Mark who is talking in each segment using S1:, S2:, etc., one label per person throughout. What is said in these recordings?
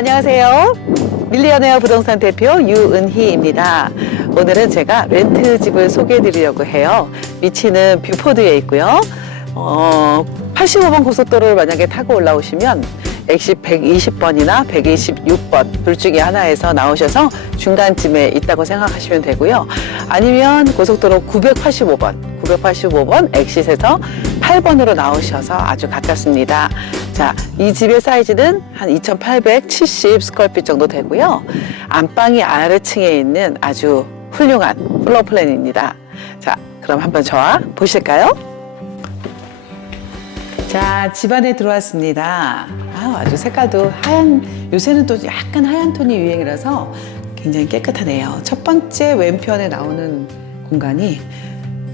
S1: 안녕하세요. 밀리언웨어 부동산 대표 유은희입니다. 오늘은 제가 렌트집을 소개해 드리려고 해요. 위치는 뷰포드에 있고요. 어, 85번 고속도로를 만약에 타고 올라오시면 엑시 120번이나 126번 둘 중에 하나에서 나오셔서 중간쯤에 있다고 생각하시면 되고요. 아니면 고속도로 985번, 985번 엑시에서 8번으로 나오셔서 아주 가깝습니다. 자, 이 집의 사이즈는 한 2,870 스퀘어핏 정도 되고요. 안방이 아래층에 있는 아주 훌륭한 플로어 플랜입니다. 자, 그럼 한번 저와 보실까요? 자, 집 안에 들어왔습니다. 아, 아주 색깔도 하얀, 요새는 또 약간 하얀 톤이 유행이라서 굉장히 깨끗하네요. 첫 번째 왼편에 나오는 공간이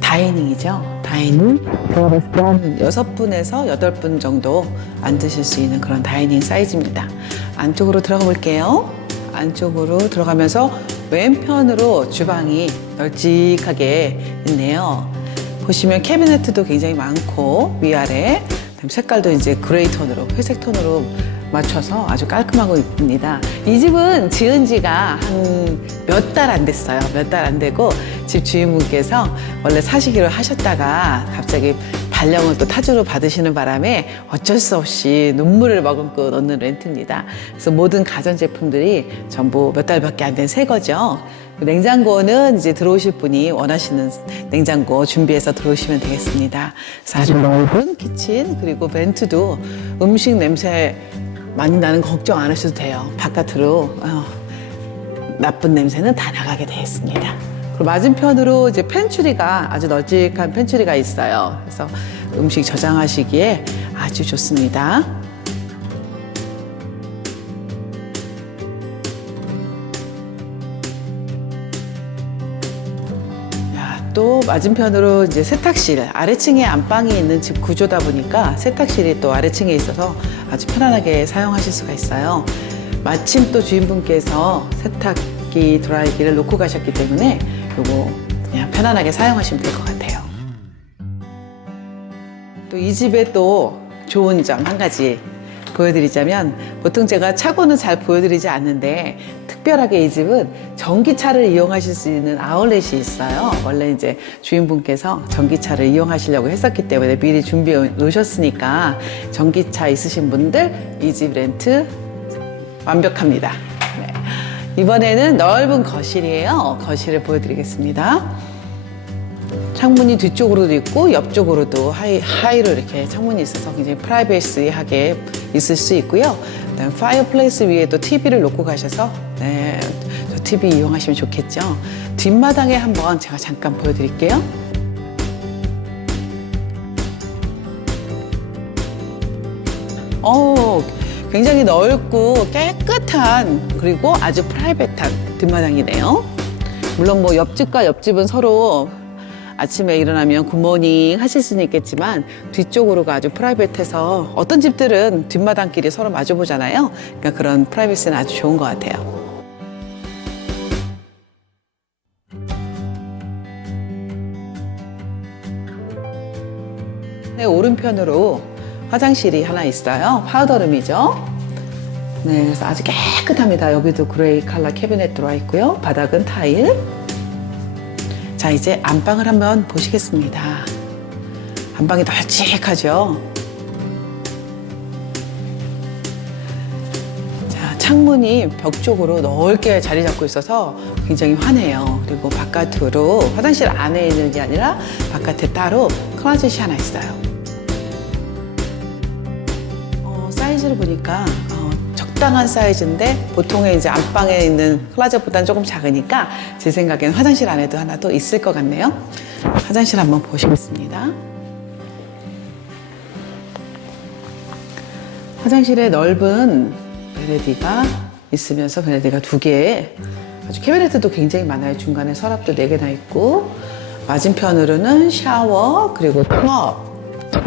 S1: 다이닝이죠. 다이닝. 들어갔을 때한 여섯 분에서 여덟 분 정도 앉으실 수 있는 그런 다이닝 사이즈입니다. 안쪽으로 들어가 볼게요. 안쪽으로 들어가면서 왼편으로 주방이 널찍하게 있네요. 보시면 캐비네트도 굉장히 많고 위아래 색깔도 이제 그레이 톤으로 회색 톤으로 맞춰서 아주 깔끔하고 이쁩니다. 이 집은 지은 지가 한 몇 달 안 됐어요. 몇 달 안 되고 집 주인분께서 원래 사시기로 하셨다가 갑자기 발령을 또 타주로 받으시는 바람에 어쩔 수 없이 눈물을 머금고 넣는 렌트입니다. 그래서 모든 가전제품들이 전부 몇 달밖에 안 된 새 거죠. 냉장고는 이제 들어오실 분이 원하시는 냉장고 준비해서 들어오시면 되겠습니다. 그래서 아주 넓은 키친 그리고 벤트도 음식 냄새 많이 나는 거 걱정 안 하셔도 돼요. 바깥으로 어, 나쁜 냄새는 다 나가게 되어 있습니다. 그리고 맞은편으로 이제 펜츄리가 아주 널찍한 펜츄리가 있어요. 그래서 음식 저장하시기에 아주 좋습니다. 야, 또 맞은편으로 이제 세탁실 아래층에 안방이 있는 집 구조다 보니까 세탁실이 또 아래층에 있어서 아주 편안하게 사용하실 수가 있어요. 마침 또 주인분께서 세탁기 드라이기를 놓고 가셨기 때문에 요거 그냥 편안하게 사용하시면 될 것 같아요. 또 이 집에 또 좋은 점 한 가지 보여드리자면 보통 제가 차고는 잘 보여드리지 않는데 특별하게 이 집은 전기차를 이용하실 수 있는 아울렛이 있어요. 원래 이제 주인분께서 전기차를 이용하시려고 했었기 때문에 미리 준비해 놓으셨으니까 전기차 있으신 분들 이 집 렌트 완벽합니다. 네. 이번에는 넓은 거실이에요. 거실을 보여드리겠습니다. 창문이 뒤쪽으로도 있고 옆쪽으로도 하이, 하이로 이렇게 창문이 있어서 굉장히 프라이베이스하게 있을 수 있고요. 그다음 파이어플레이스 위에도 TV를 놓고 가셔서 네, 저 TV 이용하시면 좋겠죠. 뒷마당에 한번 제가 잠깐 보여드릴게요. 어, 굉장히 넓고 깨끗한 그리고 아주 프라이빗한 뒷마당이네요. 물론 뭐 옆집과 옆집은 서로 아침에 일어나면 굿모닝 하실 수는 있겠지만 뒤쪽으로가 아주 프라이빗해서 어떤 집들은 뒷마당끼리 서로 마주보잖아요. 그러니까 그런 프라이빗은 아주 좋은 것 같아요. 네, 오른편으로 화장실이 하나 있어요. 파우더룸이죠. 네, 그래서 아주 깨끗합니다. 여기도 그레이 칼라 캐비넷 들어와 있고요. 바닥은 타일. 자, 이제 안방을 한번 보시겠습니다. 안방이 널찍하죠? 자, 창문이 벽 쪽으로 넓게 자리 잡고 있어서 굉장히 환해요. 그리고 바깥으로 화장실 안에 있는 게 아니라 바깥에 따로 클로젯이 하나 있어요. 어, 사이즈를 보니까 어, 적당한 사이즈인데 보통의 이제 안방에 있는 클라젯보다는 조금 작으니까 제 생각에는 화장실 안에도 하나 더 있을 것 같네요. 화장실 한번 보시겠습니다. 화장실에 넓은 베레디가 있으면서 베레디가 두 개, 아주 캐비넷도 굉장히 많아요. 중간에 서랍도 네 개나 있고 맞은편으로는 샤워 그리고 또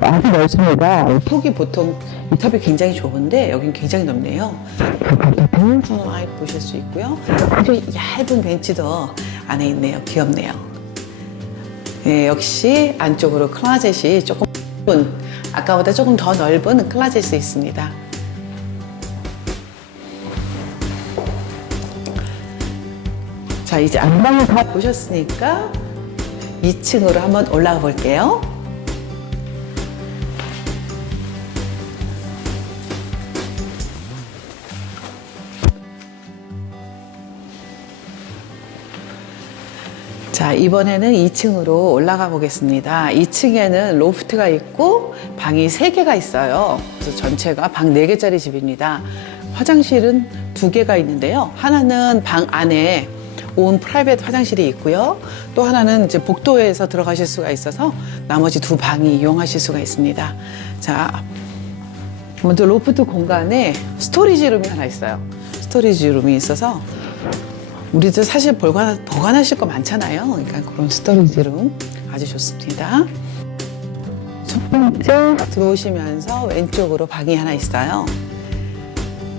S1: 아주 넓습니다. 어, 폭이 보통 인터뷰 굉장히 좁은데 여긴 굉장히 넓네요. 바깥에 천원 아이 보실 수 있고요. 아주 얇은 벤치도 안에 있네요. 귀엽네요. 네, 역시 안쪽으로 클라젯이 조금 넓은, 아까보다 조금 더 넓은 클라젯이 있습니다. 자 이제 안방을 다 보셨으니까 2층으로 한번 올라가 볼게요. 자, 이번에는 2층으로 올라가 보겠습니다. 2층에는 로프트가 있고 방이 3개가 있어요. 그래서 전체가 방 4개짜리 집입니다. 화장실은 2개가 있는데요. 하나는 방 안에 온 프라이빗 화장실이 있고요. 또 하나는 이제 복도에서 들어가실 수가 있어서 나머지 두 방이 이용하실 수가 있습니다. 자, 먼저 로프트 공간에 스토리지 룸이 하나 있어요. 스토리지 룸이 있어서 우리도 사실 보관, 보관하실 거 많잖아요. 그러니까 그런 스토리지 룸 아주 좋습니다. 첫 번째 들어오시면서 왼쪽으로 방이 하나 있어요.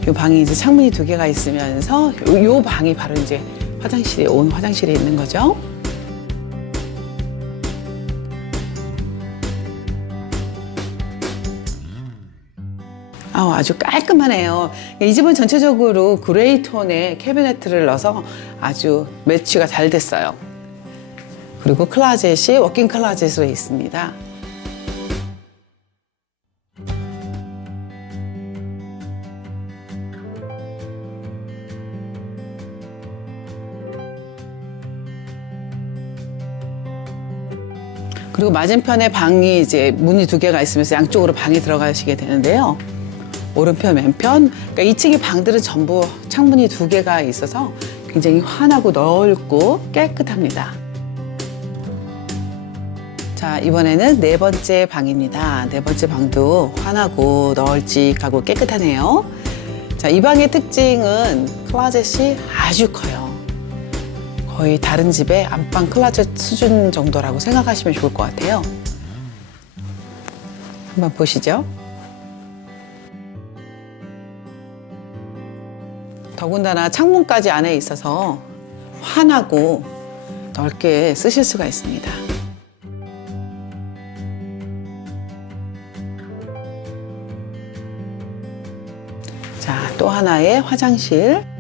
S1: 이 방이 이제 창문이 두 개가 있으면서 요, 요 방이 바로 이제 화장실이 온 화장실이 있는 거죠. 아, 아주 깔끔하네요. 이 집은 전체적으로 그레이 톤의 캐비네트를 넣어서 아주 매치가 잘 됐어요. 그리고 클라젯이 워킹 클라젯으로 있습니다. 그리고 맞은편에 방이 이제 문이 두 개가 있으면서 양쪽으로 방이 들어가시게 되는데요. 오른편, 왼편. 그러니까 2층의 방들은 전부 창문이 두 개가 있어서 굉장히 환하고 넓고 깨끗합니다. 자, 이번에는 네 번째 방입니다. 네 번째 방도 환하고 널찍하고 깨끗하네요. 자, 이 방의 특징은 클라젯이 아주 커요. 거의 다른 집의 안방 클라젯 수준 정도라고 생각하시면 좋을 것 같아요. 한번 보시죠. 더군다나 창문까지 안에 있어서 환하고 넓게 쓰실 수가 있습니다. 자, 또 하나의 화장실.